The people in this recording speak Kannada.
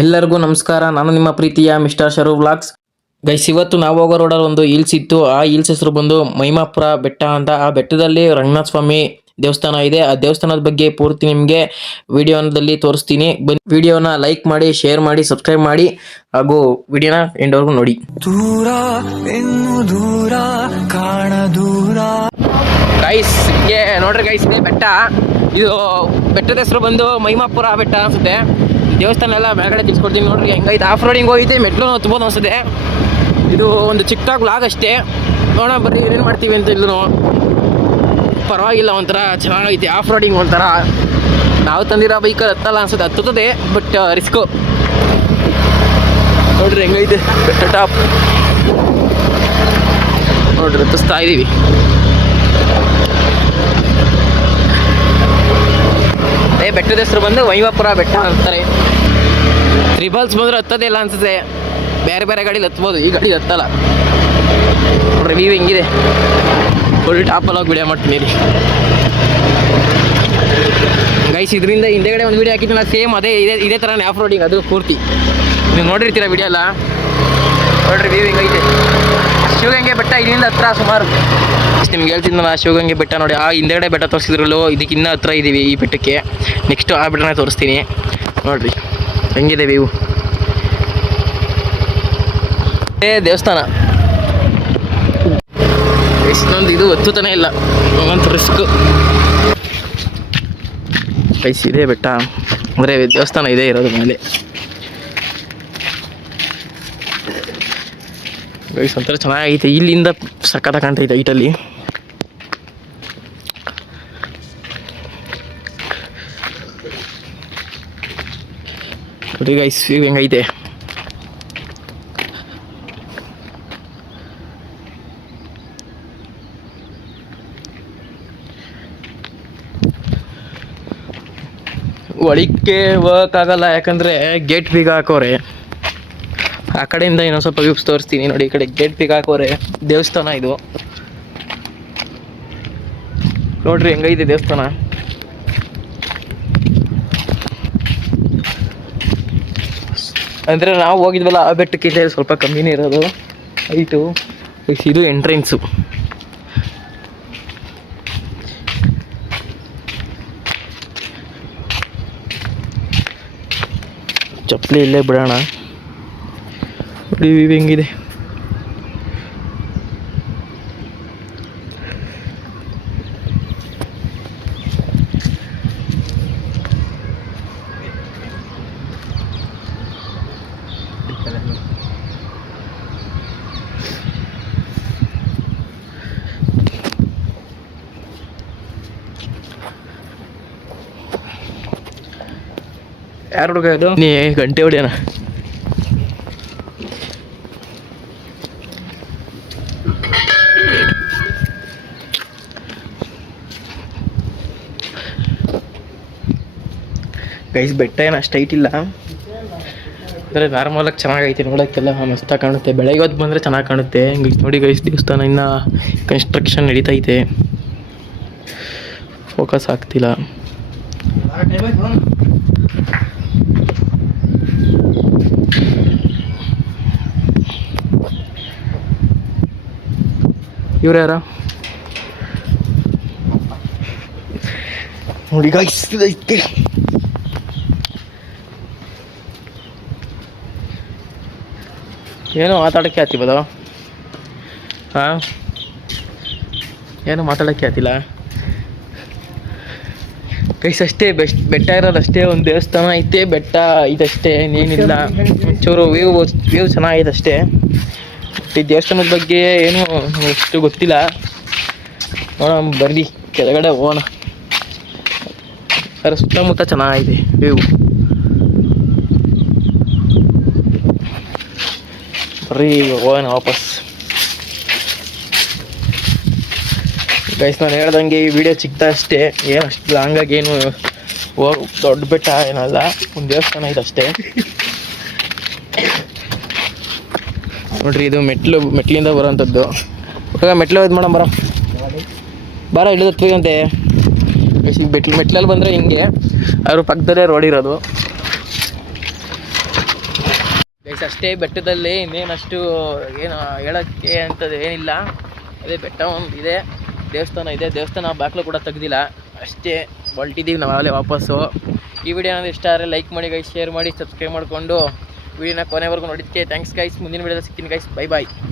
ಎಲ್ಲರಿಗೂ ನಮಸ್ಕಾರ. ನಾನು ನಿಮ್ಮ ಪ್ರೀತಿಯ ಮಿಸ್ಟರ್ ಶರು ವ್ಲಾಗ್ಸ್. ಗೈಸ್, ಇವತ್ತು ನಾವು ಹೋಗೋ ರೋಡಲ್ಲಿ ಒಂದು ಹಿಲ್ಸ್ ಇತ್ತು. ಆ ಹಿಲ್ಸ್ ಹೆಸರು ಬಂದು ಮೈಮಾಪುರ ಬೆಟ್ಟ ಅಂತ. ಆ ಬೆಟ್ಟದಲ್ಲಿ ರಂಗನಾಥ ಸ್ವಾಮಿ ದೇವಸ್ಥಾನ ಇದೆ. ಆ ದೇವಸ್ಥಾನದ ಬಗ್ಗೆ ಪೂರ್ತಿ ನಿಮಗೆ ವಿಡಿಯೋದಲ್ಲಿ ತೋರಿಸ್ತೀನಿ. ಬನ್ನಿ, ವಿಡಿಯೋನ ಲೈಕ್ ಮಾಡಿ, ಶೇರ್ ಮಾಡಿ, ಸಬ್ಸ್ಕ್ರೈಬ್ ಮಾಡಿ ಹಾಗೂ ವಿಡಿಯೋನ ಎಂಡವರೆಗೂ ನೋಡಿ. ದೂರ ದೂರ, ಕಾಣ ದೂರ. ಗೈಸ್ ಹಿಂಗೆ ನೋಡ್ರಿ ಗೈಸ್ ಇದೆ ಬೆಟ್ಟ. ಇದು ಬೆಟ್ಟದ ಹೆಸರು ಬಂದು ಮೈಮಾಪುರ ಬೆಟ್ಟ ಅನ್ಸುತ್ತೆ. ದೇವಸ್ಥಾನ ಎಲ್ಲ ಮೇಲ್ಗಡೆ ತಿಳ್ಸ್ಕೊಡ್ತೀನಿ ನೋಡ್ರಿ, ಹೆಂಗೈತೆ. ಆಫ್ ರೋಡಿಂಗ್ ಹೋಗಿದ್ದೆ ಮೆಟ್ಲು ಹತ್ಬೋದು ಅನ್ಸುತ್ತೆ. ಇದು ಒಂದು ಚಿಕ್ಕದಾಗಿ ವ್ಲಾಗ್ ಅಷ್ಟೇ. ನೋಡೋಣ ಬರ್ರಿ ಏನೇನು ಮಾಡ್ತೀವಿ ಅಂತ ಇಲ್ಲೂ ಪರವಾಗಿಲ್ಲ, ಒಂಥರ ಚೆನ್ನಾಗೈತೆ. ಆಫ್ ರೋಡಿಂಗ್ ಒಂಥರ. ನಾವು ತಂದಿರೋ ಬೈಕ್ ಹತ್ತಲ್ಲ ಅನ್ಸುತ್ತೆ, ಹತ್ತುತ್ತದೆ ಬಟ್ ರಿಸ್ಕು ನೋಡ್ರಿ, ಹೆಂಗೈತೆ. ಬೆಟ್ಟ ಟಾಪ್ ನೋಡ್ರಿ, ಹತ್ತಿಸ್ತಾ ಇದ್ದೀವಿ ಏ, ಬೆಟ್ಟದ ಹೆಸರು ಬಂದು ವೈವಾಪುರ ಬೆಟ್ಟ ಅಂತಾರೆ. ತ್ರಿಬಲ್ಸ್ ಬಂದ್ರೆ ಹತ್ತದೇ ಇಲ್ಲ ಅನ್ಸುತ್ತೆ. ಬೇರೆ ಬೇರೆ ಗಾಡಿಲಿ ಹತ್ಬೋದು. ಈ ಗಾಡಿ ಹತ್ತಲ್ಲ. ರಿವ್ಯೂ ಹೆಂಗಿದೆ. ಫುಲ್ ಟಾಪಲ್ಲಿ ಹೋಗಿ ವಿಡಿಯೋ ಮಾಡ್ತೀನಿ ಗೈಸ್ ಇದರಿಂದ ಹಿಂದೆಗಡೆ ಒಂದು ವಿಡಿಯೋ ಹಾಕಿದ್ನಲ್ಲ ಸೇಮ್ ಅದೇ, ಇದೇ ಇದೇ ಥರನೇ ಆಫ್ ರೋಡಿಂಗ್ ಅದು ಪೂರ್ತಿ. ನೀವು ನೋಡಿರ್ತೀರ ವಿಡಿಯೋ ಅಲ್ಲ ನೋಡ್ರಿ ವ್ಯೂ ಹೆಂಗೈತೆ. ಶಿವಗಂಗೆ ಬೆಟ್ಟ ಇಲ್ಲಿಂದ ಹತ್ರ ಸುಮಾರು. ಇಷ್ಟು ನಿಮ್ಗೆ ಹೇಳ್ತಿದ್ನಲ್ಲ ಶಿವಗಂಗೆ ಬೆಟ್ಟ ನೋಡಿ, ಆ ಹಿಂದೆಗಡೆ ಬೆಟ್ಟ ತೋರಿಸಿದ್ರಲ್ಲೂ, ಇದಕ್ಕೆ ಇನ್ನೂ ಹತ್ರ ಇದ್ದೀವಿ ಈ ಬೆಟ್ಟಕ್ಕೆ. ನೆಕ್ಸ್ಟು ಆ ಬೆಟ್ಟನೇ ತೋರಿಸ್ತೀನಿ. ನೋಡ್ರಿ, ಹೆಂಗಿದೆ ವ್ಯೂ ಏ, ದೇವಸ್ಥಾನ. ಇಷ್ಟೊಂದು ಇದು ಹತ್ತುತ್ತಾನೆ ಇಲ್ಲ. ಒಂದು ರಿಸ್ಕ್ ಕೈಸಿದೆ ಬೆಟ್ಟ. ಅಂದರೆ ದೇವಸ್ಥಾನ ಇದೆ ಇರೋದು ಮೇಲೆ. ಗೈಸ್ ಒಂಥರ ಚೆನ್ನಾಗೈತೆ. ಇಲ್ಲಿಂದ ಸಕ್ಕತ್ತ ಕಾಣ್ತೈತೆ ಐಟಲ್ಲಿ ನೋಡಿ ಗೈಸ್ ವ್ಯೂ ಹೆಂಗೈತೆ. ಒಳಕ್ಕೆ ಹೋಗೋಕ್ಕಾಗಲ್ಲ ಯಾಕಂದರೆ ಗೇಟ್ ಬೀಗ ಹಾಕೋರೆ. ಆ ಕಡೆಯಿಂದ ಇನ್ನೊಂದು ಸ್ವಲ್ಪ ವ್ಯೂಸ್ ತೋರಿಸ್ತೀನಿ ನೋಡಿ, ಈ ಕಡೆ ಗೇಟ್ ಪಿಕ್ ಹಾಕೋರೆ, ದೇವಸ್ಥಾನ ಇದು. ನೋಡ್ರಿ ಹೆಂಗೈತೆ ದೇವಸ್ಥಾನ. ಅಂದರೆ ನಾವು ಹೋಗಿದ್ವಲ್ಲ, ಆ ಬೆಟ್ಟಕ್ಕಿಂತ ಸ್ವಲ್ಪ ಕಮ್ಮಿನೇ ಇರೋದು. ಐಟು ಇದು ಎಂಟ್ರೆನ್ಸು ಚಪ್ಪಲಿ ಇಲ್ಲೇ ಬಿಡೋಣ. ನೋಡಿ view ಹೆಂಗಿದೆ ಯಾರು ಹುಡುಗ ಇದು ನೀ ಗಂಟೆ ಹೊಡಿಯೋಣ ಗೈಸ್ ಬೆಟ್ಟ ಏನು ಅಷ್ಟು ಇಲ್ಲ. ಅಂದರೆ ನಾರ್ಮಲಾಗಿ ಚೆನ್ನಾಗೈತೆ ನೋಡೋಕ್ಕೆಲ್ಲ ಮಸ್ತಾಗಿ ಕಾಣುತ್ತೆ. ಬೆಳಗ್ಗೆ ಹೊತ್ತು ಬಂದರೆ ಚೆನ್ನಾಗಿ ಕಾಣುತ್ತೆ. ಹಿಂಗೆ ನೋಡಿ ಗೈಸ್ ದೇವಸ್ಥಾನ ಇನ್ನು ಕನ್ಸ್ಟ್ರಕ್ಷನ್ ನಡೀತೈತೆ ಫೋಕಸ್ ಆಗ್ತಿಲ್ಲ. ಇವ್ರು ಯಾರ? ನೋಡಿ ಗೈಸ್ ಏನೋ ಮಾತಾಡೋಕ್ಕೆ ಆತಿವಲ್ಲ ಹಾಂ? ಏನು ಮಾತಾಡೋಕ್ಕೆ ಆತಿಲ್ಲ? ಕೈಸ್ ಅಷ್ಟೇ ಬೆಸ್ಟ್, ಬೆಟ್ಟ ಇರೋದು ಅಷ್ಟೇ, ಒಂದು ದೇವಸ್ಥಾನ ಐತೆ, ಬೆಟ್ಟ ಇದಷ್ಟೇ ಇನ್ನೇನಿಲ್ಲ ಒಂಚೂರು ವ್ಯೂ ವ್ಯೂ ಚೆನ್ನಾಗಿದೆ ಅಷ್ಟೇ. ಈ ದೇವಸ್ಥಾನದ ಬಗ್ಗೆ ಏನು ಅಷ್ಟು ಗೊತ್ತಿಲ್ಲ. ನೋಡೋಣ ಬರ್ರಿ ಕೆಳಗಡೆ ಹೋಗೋಣ. ಅದರ ಸುತ್ತಮುತ್ತ ಚೆನ್ನಾಗಿದೆ ವ್ಯೂ ಬರ್ರಿ ಹೋಗೋಣ ವಾಪಸ್ ಗೈಸ್ ನಾನು ಹೇಳ್ದಂಗೆ ಈ ವಿಡಿಯೋ ಚಿಕ್ತ ಅಷ್ಟೇ. ಏನು ಅಷ್ಟು ಲಾಂಗಾಗಿ ಏನು ದೊಡ್ಡ ಬೆಟ್ಟ ಏನಲ್ಲ. ಒಂದು ದೇವಸ್ಥಾನ ಇದೆ ಅಷ್ಟೇ. ನೋಡ್ರಿ, ಇದು ಮೆಟ್ಲು, ಮೆಟ್ಲಿಂದ ಬರೋಂಥದ್ದು ಮೆಟ್ಲು ಇದು ಮಾಡೋಣ, ಬರೋ. ಬಾರ ಇಳಿದತ್ವಿಗಂತೆ ಮೆಟ್ಲು, ಮೆಟ್ಲಲ್ಲಿ ಬಂದರೆ ಹಿಂಗೆ. ಅದ್ರ ಪಕ್ಕದಲ್ಲೇ ರೋಡ್ ಇರೋದು. ಅಷ್ಟೇ ಬೆಟ್ಟದಲ್ಲಿ ಇನ್ನೇನಷ್ಟು ಏನು ಹೇಳೋಕ್ಕೆ ಅಂಥದ್ದು ಏನಿಲ್ಲ. ಅದೇ ಬೆಟ್ಟ ಒಂದು ಇದೆ, ದೇವಸ್ಥಾನ ಇದೆ, ದೇವಸ್ಥಾನ ಬಾಗಿಲು ಕೂಡ ತೆಗ್ದಿಲ್ಲ. ಅಷ್ಟೇ ಹೊಲ್ಟಿದ್ದೀವಿ ನಾವು ಆಗಲೇ ವಾಪಸ್ಸು. ಈ ವಿಡಿಯೋ ಏನಾದರೂ ಇಷ್ಟ ಆದರೆ ಲೈಕ್ ಮಾಡಿ ಗೈಸ್ ಶೇರ್ ಮಾಡಿ ಸಬ್ಸ್ಕ್ರೈಬ್ ಮಾಡಿಕೊಂಡು. ವಿಡಿಯೋನ ಕೊನೆವರೆಗೂ ನೋಡಿದ್ದಕ್ಕೆ ಥ್ಯಾಂಕ್ಸ್ ಗೈಸ್ ಮುಂದಿನ ವಿಡಿಯೋದಲ್ಲಿ ಸಿಕ್ಕಿನ ಗೈಸ್ ಬೈ ಬಾಯ್